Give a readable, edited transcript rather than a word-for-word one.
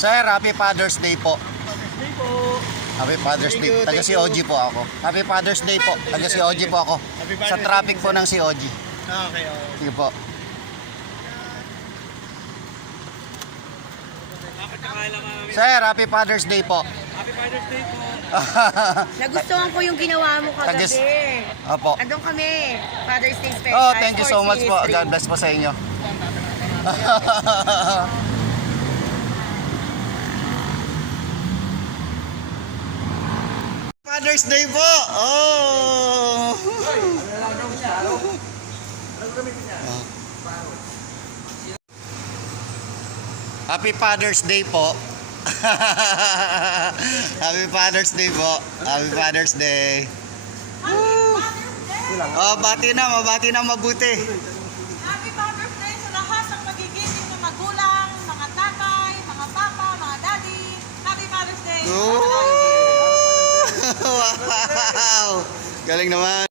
Sir, Happy Father's Day po. Father's Day po. Happy Father's Day. Thank you, Taga thank si you. OG po ako. Happy Father's Day po. Taga si OG po ako. Happy Sa Father's traffic Day, po sir. ng si OG. Okay, okay. Sige po. Sir, Happy Father's Day po. Happy Father's Day po. Nagustuhan ko yung ginawa mo kagabi. Opo. Andun kami. Father's Day special. Oh, thank you so Sports much po. Ministry. God bless po sa inyo. Father's Day po. Oh. Happy Father's Day po. Happy Father's Day po. Happy Father's Day. Oh, mabati na mabuti. Happy Father's Day sa lahat ng magigising na magulang, mga tatay, mga papa, mga daddy. Happy Father's Day! Oh. Wow! Galing naman.